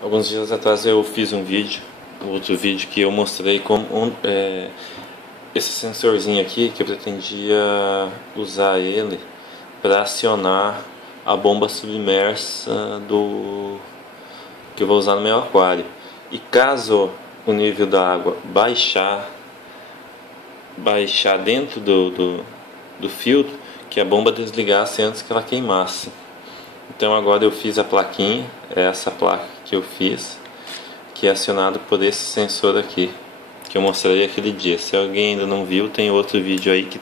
Alguns dias atrás eu fiz um vídeo, outro vídeo que eu mostrei como esse sensorzinho aqui, que eu pretendia usar ele para acionar a bomba submersa que eu vou usar no meu aquário. E caso o nível da água baixar dentro do filtro, que a bomba desligasse antes que ela queimasse. Então agora eu fiz a plaquinha, é essa placa que eu fiz, que é acionado por esse sensor aqui, que eu mostrei aquele dia. Se alguém ainda não viu, tem outro vídeo aí que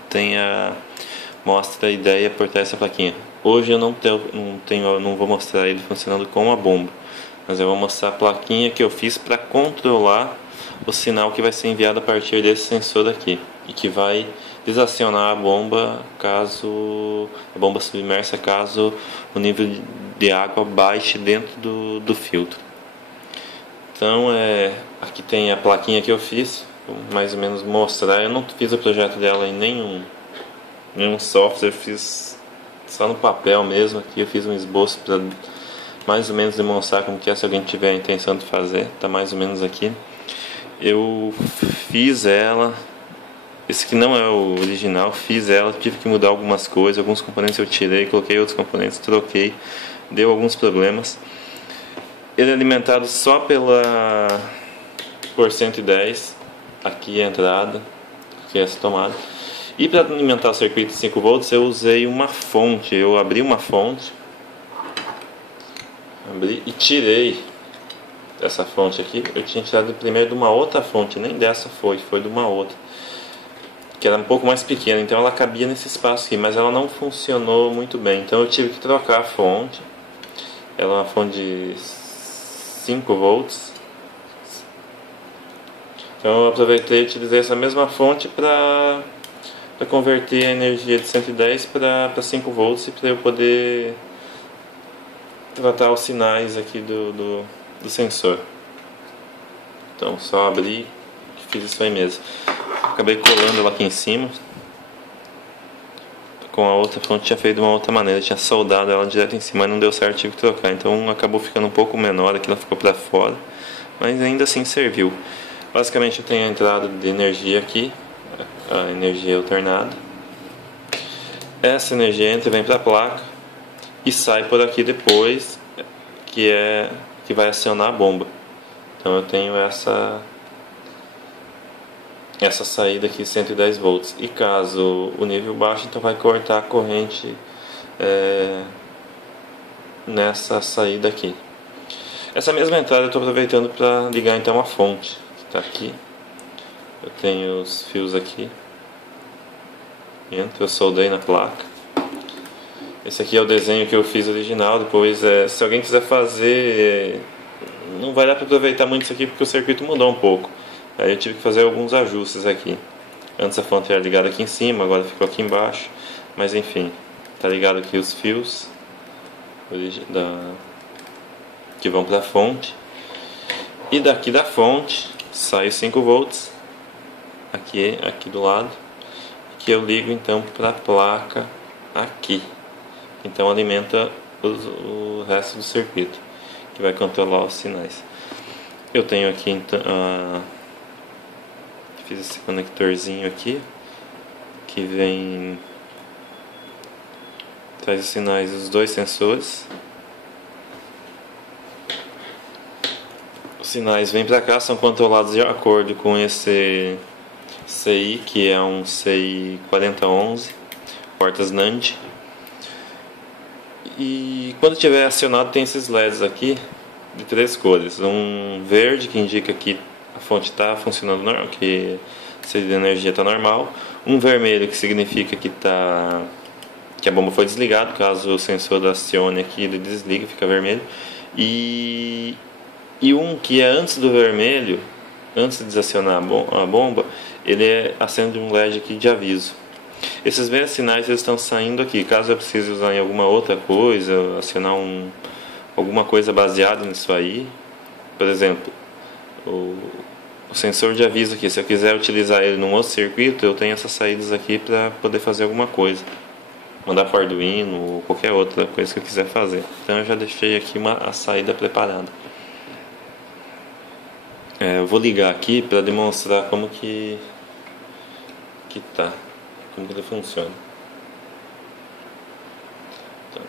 mostra a ideia por trás dessa plaquinha. Hoje eu não vou mostrar ele funcionando com a bomba, mas eu vou mostrar a plaquinha que eu fiz para controlar o sinal que vai ser enviado a partir desse sensor aqui e que vai desacionar a bomba submersa, caso o nível de água baixe dentro do filtro. Então aqui tem a plaquinha que eu fiz, vou mais ou menos mostrar. Eu não fiz o projeto dela em nenhum software, fiz só no papel mesmo. Aqui eu fiz um esboço para mais ou menos demonstrar como que é, se alguém tiver a intenção de fazer. Tá mais ou menos aqui. Eu fiz ela, esse aqui não é o original, fiz ela, tive que mudar algumas coisas, alguns componentes eu tirei, coloquei outros componentes, troquei, deu alguns problemas. Ele é alimentado só por 110, aqui a entrada, aqui é essa tomada. E para alimentar o circuito de 5 volts eu usei uma fonte, eu abri uma fonte, e tirei essa fonte aqui. Eu tinha tirado primeiro de uma outra fonte, nem dessa foi de uma outra, que era um pouco mais pequena, então ela cabia nesse espaço aqui, mas ela não funcionou muito bem, então eu tive que trocar a fonte. Ela é uma fonte de 5 volts, então eu aproveitei e utilizei essa mesma fonte para converter a energia de 110 para 5 volts e para eu poder tratar os sinais aqui do sensor. Então só abri e fiz isso aí mesmo. Acabei colando ela aqui em cima. Com a outra fonte tinha feito de uma outra maneira, tinha soldado ela direto em cima, mas não deu certo, tive que trocar. Então acabou ficando um pouco menor, aqui ela ficou para fora, mas ainda assim serviu. Basicamente eu tenho a entrada de energia aqui, a energia alternada. Essa energia entra e vem para a placa e sai por aqui depois, que vai acionar a bomba. Então eu tenho essa saída aqui 110 volts, e caso o nível baixe, então vai cortar a corrente nessa saída aqui. Essa mesma entrada eu estou aproveitando para ligar então a fonte que está aqui. Eu tenho os fios aqui dentro, eu soldei na placa. Esse aqui é o desenho que eu fiz original. Depois, se alguém quiser fazer, não vai dar para aproveitar muito isso aqui porque o circuito mudou um pouco. Aí eu tive que fazer alguns ajustes aqui. Antes a fonte era ligada aqui em cima, agora ficou aqui embaixo. Mas enfim, tá ligado aqui os fios que vão para a fonte. E daqui da fonte sai 5 volts aqui do lado, que eu ligo então para a placa aqui. Então alimenta o resto do circuito, que vai controlar os sinais. Eu tenho aqui então fiz esse conectorzinho aqui, que traz os sinais dos dois sensores. Os sinais vêm para cá, são controlados de acordo com esse CI, que é um CI 4011, portas NAND. E quando tiver acionado, tem esses LEDs aqui de 3 cores. Um verde, que indica que a fonte está funcionando normal, que a energia está normal. Um vermelho, que significa que a bomba foi desligada. Caso o sensor acione aqui, ele desliga, fica vermelho. E um que é antes do vermelho, antes de desacionar a bomba, ele acende um LED aqui de aviso. Esses mesmos sinais eles estão saindo aqui. Caso eu precise usar em alguma outra coisa, acionar alguma coisa baseada nisso aí, por exemplo, o sensor de aviso aqui, se eu quiser utilizar ele num outro circuito, eu tenho essas saídas aqui para poder fazer alguma coisa, mandar para o Arduino ou qualquer outra coisa que eu quiser fazer. Então eu já deixei aqui a saída preparada. Eu vou ligar aqui para demonstrar como que tá, como que ele funciona. Então,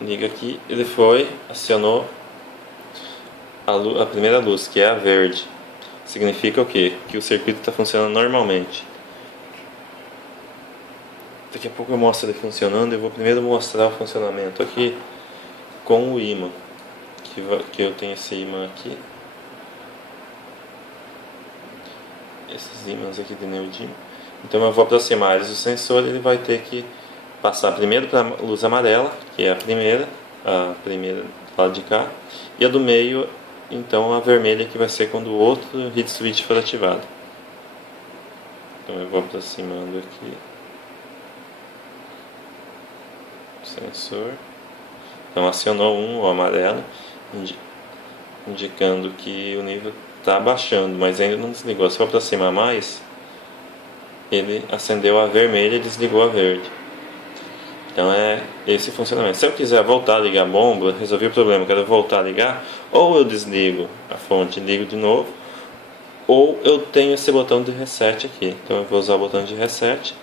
liga aqui, ele acionou a primeira luz, que é a verde. Significa o quê? Que o circuito está funcionando normalmente. Daqui a pouco eu mostro ele funcionando. Eu vou primeiro mostrar o funcionamento aqui com o ímã, que eu tenho esse ímã aqui, esses ímãs aqui de neodímio. Então eu vou aproximar eles do sensor. Ele vai ter que passar primeiro para a luz amarela, que é a primeira do lado de cá, e a do meio, então, a vermelha, que vai ser quando o outro heat switch for ativado. Então eu vou aproximando aqui o sensor. Então acionou o amarelo, indicando que o nível está abaixando, mas ainda não desligou. Se eu aproximar mais, ele acendeu a vermelha e desligou a verde. Então é esse funcionamento. Se eu quiser voltar a ligar a bomba, resolvi o problema, quero voltar a ligar, ou eu desligo a fonte e ligo de novo, ou eu tenho esse botão de reset aqui. Então eu vou usar o botão de reset.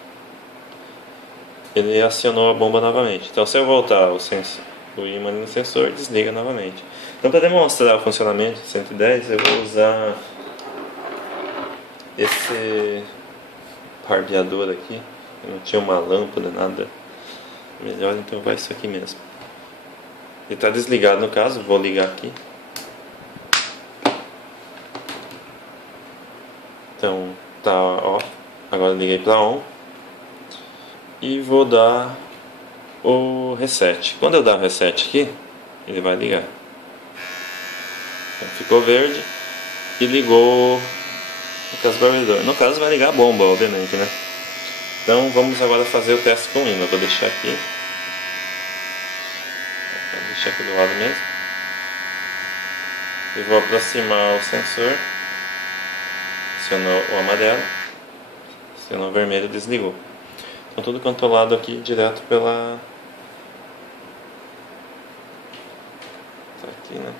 Ele acionou a bomba novamente. Então se eu voltar o ímã no sensor, desliga novamente. Então, para demonstrar o funcionamento de 110, eu vou usar esse barbeador aqui. Eu não tinha uma lâmpada, nada melhor, então vai isso aqui mesmo. Ele está desligado no caso, vou ligar aqui. Então tá off, agora liguei para on e vou dar o reset. Quando eu dar o reset aqui, ele vai ligar. Então, ficou verde e ligou o barbeador. No caso vai ligar a bomba, obviamente, né? Então vamos agora fazer o teste com o ímã. Vou deixar aqui. Vou deixar aqui do lado mesmo. E vou aproximar o sensor. Acionou o amarelo. Acionou o vermelho e desligou. Então tudo controlado aqui direto pela... Tá aqui, né?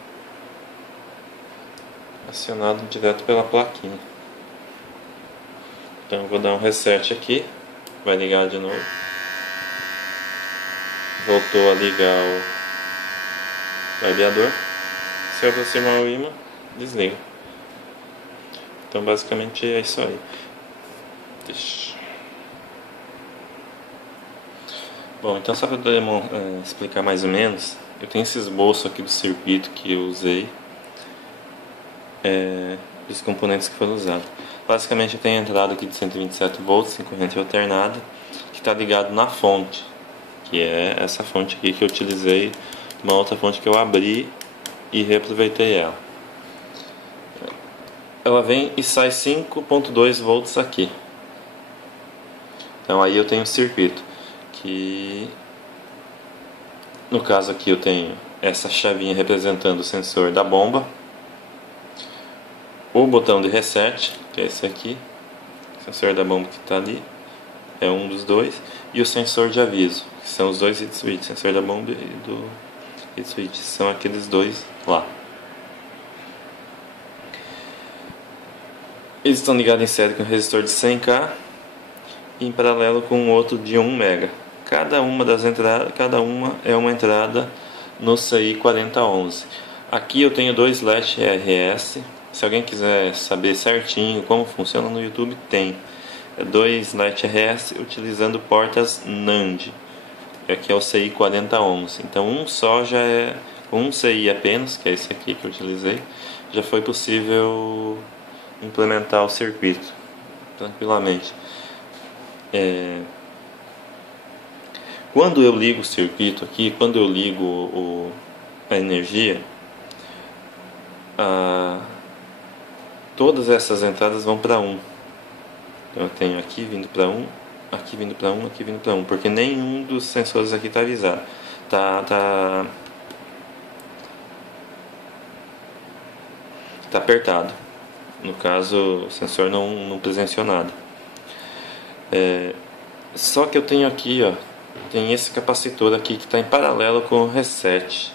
Acionado direto pela plaquinha. Então eu vou dar um reset aqui. Vai ligar de novo. Voltou a ligar o barbeador. Se eu aproximar o ímã, desliga. Então basicamente é isso aí. Bom, então só para explicar mais ou menos, eu tenho esse esboço aqui do circuito que eu usei, dos componentes que foram usados. Basicamente eu tenho a entrada aqui de 127 volts em corrente alternada, que está ligado na fonte, que é essa fonte aqui que eu utilizei, uma outra fonte que eu abri e reaproveitei ela. Ela vem e sai 5.2 volts aqui. Então aí eu tenho um circuito que, no caso aqui eu tenho essa chavinha representando o sensor da bomba, o botão de reset, que é esse aqui, o sensor da bomba que está ali, é um dos dois, e o sensor de aviso, que são os dois heat switch, sensor da bomba e do heat switch, são aqueles dois lá. Eles estão ligados em série com um resistor de 100K e em paralelo com um outro de 1 mega. Cada uma é uma entrada no CI 4011. Aqui eu tenho dois latch RS. Se alguém quiser saber certinho como funciona no YouTube, tem. Dois latch RS utilizando portas NAND. Aqui é o CI 4011. Então um só já é, com um CI apenas, que é esse aqui que eu utilizei, já foi possível implementar o circuito tranquilamente. Quando eu ligo o circuito aqui, quando eu ligo a energia, todas essas entradas vão para 1. Então eu tenho aqui vindo para 1, aqui vindo para 1, aqui vindo para 1, porque nenhum dos sensores aqui está avisado. Tá apertado. No caso, o sensor não presenciou nada. Só que eu tenho aqui, ó, tem esse capacitor aqui que está em paralelo com o reset.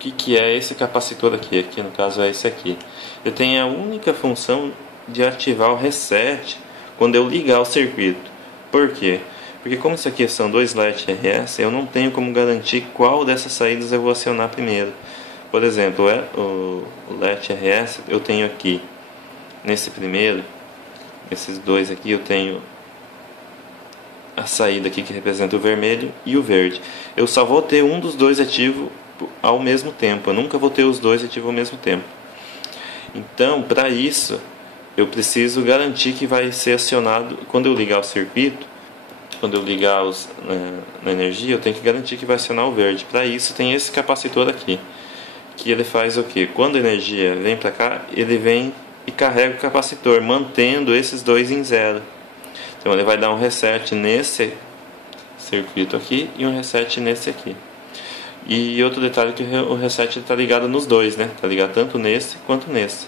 que é esse capacitor aqui? Aqui no caso é esse aqui. Ele tem a única função de ativar o reset quando eu ligar o circuito. Por quê? Porque como isso aqui são dois LED RS, eu não tenho como garantir qual dessas saídas eu vou acionar primeiro. Por exemplo, o LED RS eu tenho aqui, nesse primeiro, esses dois aqui eu tenho a saída aqui que representa o vermelho e o verde. Eu só vou ter um dos dois ativo ao mesmo tempo, eu nunca vou ter os dois ativos ao mesmo tempo. Então, para isso, eu preciso garantir que vai ser acionado, quando eu ligar o circuito, quando eu ligar na energia, eu tenho que garantir que vai acionar o verde. Para isso tem esse capacitor aqui, que ele faz o que? Quando a energia vem para cá, ele vem e carrega o capacitor, mantendo esses dois em zero. Então ele vai dar um reset nesse circuito aqui e um reset nesse aqui. E outro detalhe que o reset está ligado nos dois, né? Está ligado tanto nesse quanto nesse.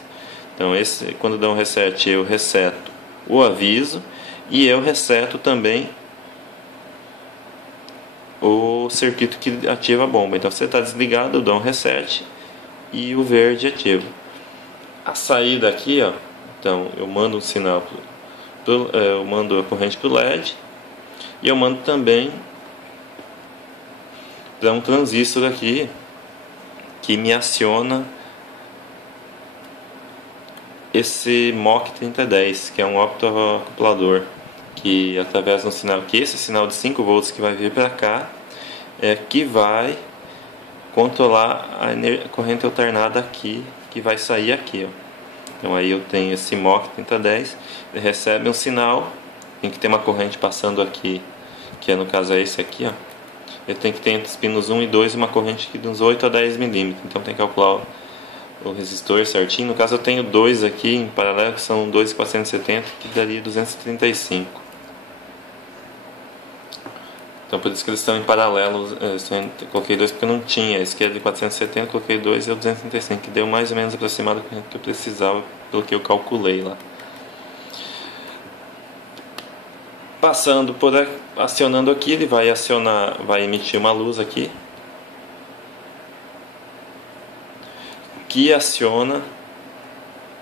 Então esse, quando dá um reset, eu reseto o aviso e eu reseto também o circuito que ativa a bomba. Então você está desligado, eu dou um reset e o verde ativa. A saída aqui, ó, então eu mando um sinal, eu mando a corrente para o LED e eu mando também para um transistor aqui que me aciona esse MOC3010, que é um optoacoplador, que através de um sinal, que esse sinal de 5 volts que vai vir para cá, que vai controlar a corrente alternada aqui, que vai sair aqui, ó. Então aí eu tenho esse MOC3010, ele recebe um sinal, tem que ter uma corrente passando aqui, que no caso é esse aqui, ó. Ele tem que ter entre os pinos 1 e 2 uma corrente de uns 8 a 10 milímetros, então tem que calcular o resistor certinho. No caso eu tenho dois aqui em paralelo, que são 2,470, que daria 235. Então por isso que eles estão em paralelo, eu coloquei dois porque não tinha, esse aqui é de 470, coloquei dois e é o 235, que deu mais ou menos aproximado do que eu precisava, pelo que eu calculei lá. Passando por acionando aqui, ele vai acionar, vai emitir uma luz aqui, que aciona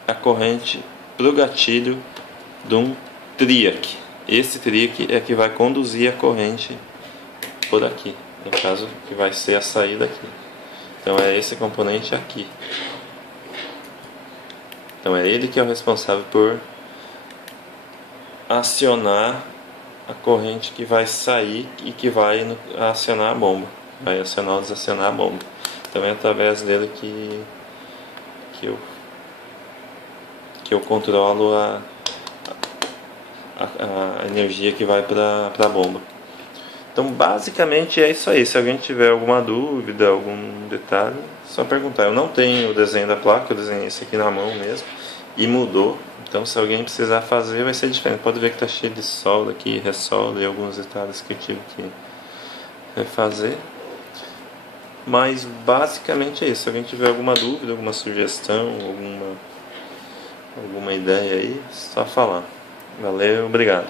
a corrente para o gatilho de um triac. Esse triac é que vai conduzir a corrente por aqui, no caso que vai ser a saída aqui. Então é esse componente aqui. Então é ele que é o responsável por acionar a corrente que vai sair e que vai acionar a bomba, vai acionar ou desacionar a bomba. Então é através dele que eu controlo a energia que vai para a bomba. Então basicamente é isso aí. Se alguém tiver alguma dúvida, algum detalhe, é só perguntar. Eu não tenho o desenho da placa, eu desenhei esse aqui na mão mesmo e mudou. Então se alguém precisar fazer vai ser diferente. Pode ver que está cheio de solda aqui, ressolda e alguns detalhes que eu tive que refazer. Mas basicamente é isso. Se alguém tiver alguma dúvida, alguma sugestão, alguma ideia aí, é só falar. Valeu, obrigado.